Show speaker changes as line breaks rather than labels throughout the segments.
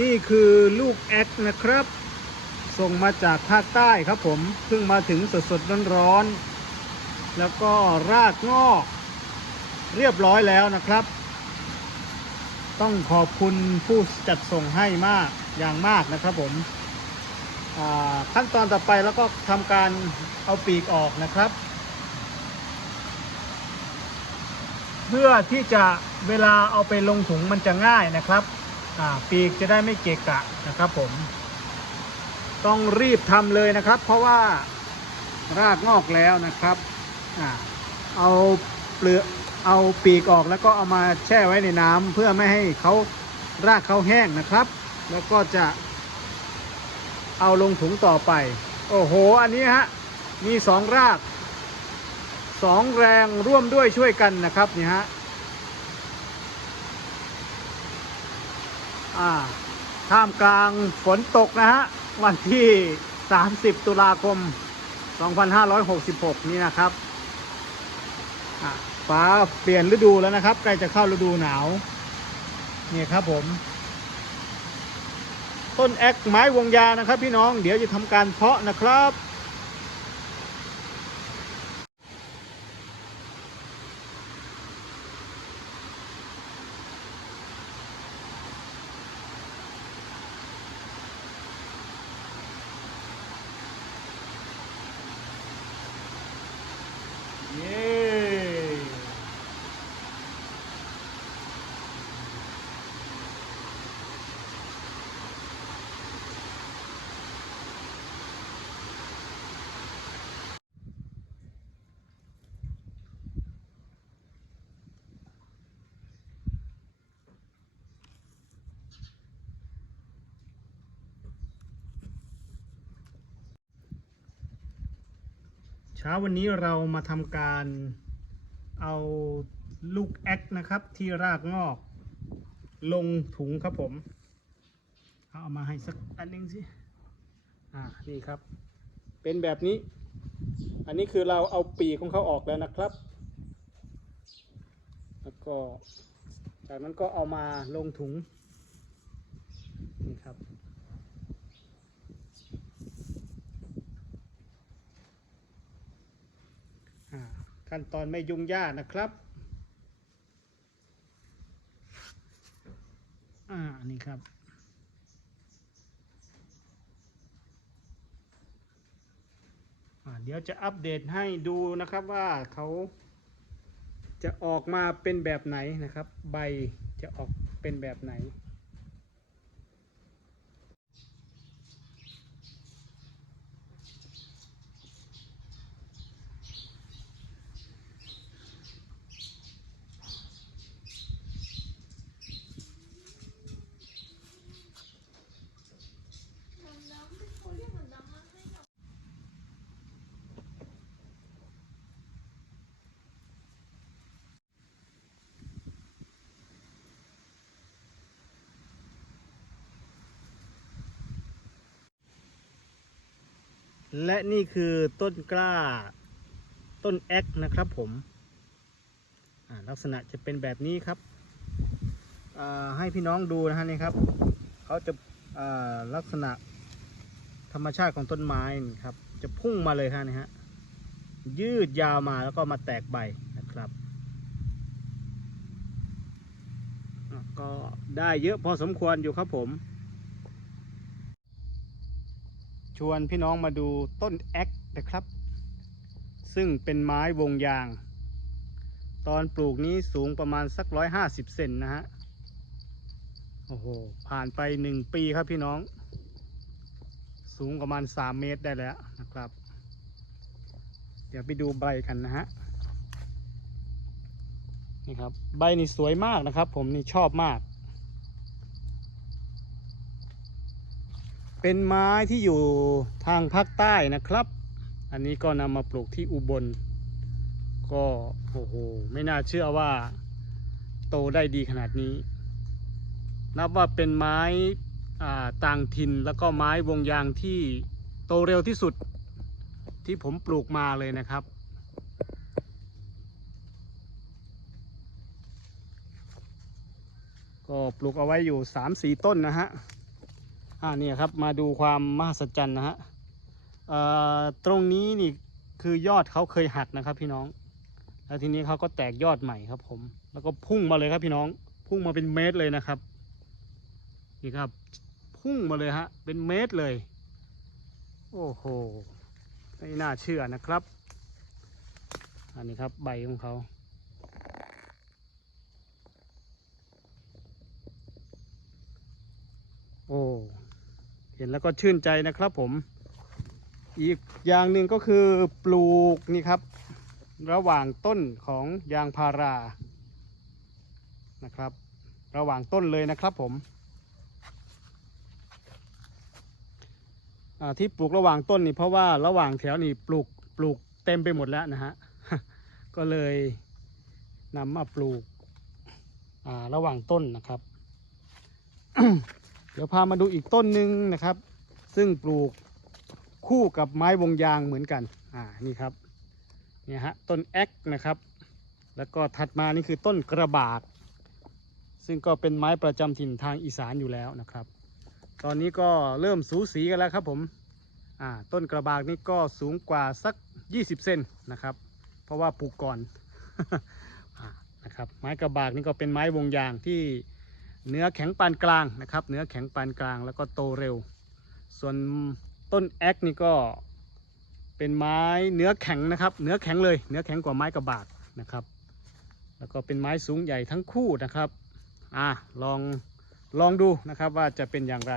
นี่คือลูกแอคนะครับ ส่งมาจากภาคใต้ครับผม เพิ่งมาถึงสดสดๆร้อนๆแล้วก็รากงอก เรียบร้อยแล้วนะครับ ต้องขอบคุณผู้จัดส่งให้มากอย่างมากนะครับผมขั้นตอนต่อไปแล้วก็ทำการเอาปีกออกนะครับ เพื่อที่จะเวลาเอาไปลงถุงมันจะง่ายนะครับ ปีกจะได้ไม่เกะกะนะครับผม ต้องรีบทำเลยนะครับ เพราะว่ารากงอกแล้วนะครับอเอาเปลือกเอาปีกออกแล้วก็เอามาแช่ไว้ในน้ำเพื่อไม่ให้เขารากเขาแห้งนะครับ แล้วก็จะเอาลงถุงต่อไป โอ้โห อันนี้ฮะ มีสองรากสองแรงร่วมด้วยช่วยกันนะครับนี่ฮะ อ่าท่ามกลางฝนตกนะฮะ วันที่ 30 ตุลาคม 2566 นี่นะครับฟ้าเปลี่ยนฤดูแล้วนะครับ ใกล้จะเข้าฤดูหนาวนี่ครับผม ต้นแอคไม้วงยานะครับพี่น้อง เดี๋ยวจะทำการเพาะนะครับ เย้เช้าวันนี้เรามาทำการเอาลูกแอคนะครับ ที่รากงอก ลงถุงครับผม เอามาให้สักอันหนึงสิ อ่า นี่ครับ เป็นแบบนี้ อันนี้คือเราเอาปีกของเขาออกแล้วนะครับ แล้วก็ จากนั้นก็เอามาลงถุง นี่ครับ อ่า ขั้นตอนไม่ยุ่งยากนะครับอ่าอันนี้ครับเดี๋ยวจะอัปเดตให้ดูนะครับว่าเขาจะออกมาเป็นแบบไหนนะครับ ใบจะออกเป็นแบบไหน และนี่คือต้นกล้าต้นแอคนะครับผมลักษณะจะเป็นแบบนี้ครับให้พี่น้องดูนะฮะนี่ครับเขาจะาลักษณะธรรมชาติของต้นไม้นี่ครับ จะพุ่งมาเลยครับนี่ฮะยืดยาวมาแล้วก็มาแตกใบนะครับ ก็ได้เยอะพอสมควรอยู่ครับผม ชวนพี่น้องมาดูต้นแอคนะครับ ซึ่งเป็นไม้วงยาง ตอนปลูกนี้สูงประมาณสักร้อยห้าสิบเซนนะฮะ โอ้โห ผ่านไปหนึ่งปีครับพี่น้อง สูงประมาณสามเมตรได้แล้วนะครับ เดี๋ยวไปดูใบกันนะฮะ นี่ครับ ใบนี่สวยมากนะครับ ผมนี่ชอบมาก เป็นไม้ที่อยู่ทางภาคใต้นะครับ อันนี้ก็นำมาปลูกที่อุบล ก็โอ้โหไม่น่าเชื่อว่า โตได้ดีขนาดนี้ นับว่าเป็นไม้ต่างถิ่นแล้วก็ไม้วงยางที่โตเร็วที่สุดที่ผมปลูกมาเลยนะครับ ก็ปลูกเอาไว้อยู่ 3-4 ต้นนะฮะ อ่าเนี่ยครับมาดูความมหัศจรรย์นะฮะตรงนี้นี่คือยอดเขาเคยหักนะครับพี่น้อง แล้วทีนี้เขาก็แตกยอดใหม่ครับผม แล้วก็พุ่งมาเลยครับพี่น้อง พุ่งมาเป็นเมตรเลยนะครับ นี่ครับ พุ่งมาเลยฮะ เป็นเมตรเลย โอ้โห ไม่น่าเชื่อนะครับ อันนี้ครับใบของเขาโอ้ ห็นแล้วก็ชื่นใจนะครับผม อีกอย่างหนึ่งก็คือปลูกนี่ครับ ระหว่างต้นของยางพารานะครับ ระหว่างต้นเลยนะครับผมที่ปลูกระหว่างต้นนี่เพราะว่าระหว่างแถวนี่ปลูกปลูกเต็มไปหมดแล้วนะฮะ ก็เลยนำมาปลูกระหว่างต้นนะครับ เดี๋ยวพามาดูอีกต้นหนึ่งนะครับ ซึ่งปลูกคู่กับไม้วงยางเหมือนกัน อ่า นี่ครับ เนี่ยฮะ ต้นแอกนะครับ แล้วก็ถัดมานี่คือต้นกระบาก ซึ่งก็เป็นไม้ประจำถิ่นทางอีสานอยู่แล้วนะครับ ตอนนี้ก็เริ่มสูสีกันแล้วครับผม อ่า ต้นกระบากนี่ก็สูงกว่าสัก 20 เซนนะครับ เพราะว่าปลูกก่อนอนะครับ ไม้กระบากนี่ก็เป็นไม้วงยางที่ เนื้อแข็งปานกลางนะครับ เนื้อแข็งปานกลางแล้วก็โตเร็ว ส่วนต้นแอกนี่ก็เป็นไม้เนื้อแข็งนะครับ เนื้อแข็งเลย เนื้อแข็งกว่าไม้กระบากนะครับ แล้วก็เป็นไม้สูงใหญ่ทั้งคู่นะครับ อ่าลองลองดูนะครับว่าจะเป็นอย่างไร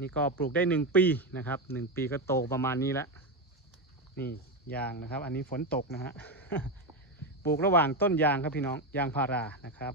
นี่ก็ปลูกได้หนึ่งปีนะครับหนึ่งปีก็โตประมาณนี้แล้วนี่ยางนะครับ อันนี้ฝนตกนะฮะปลูกระหว่างต้นยางครับพี่น้องยางพารานะครับ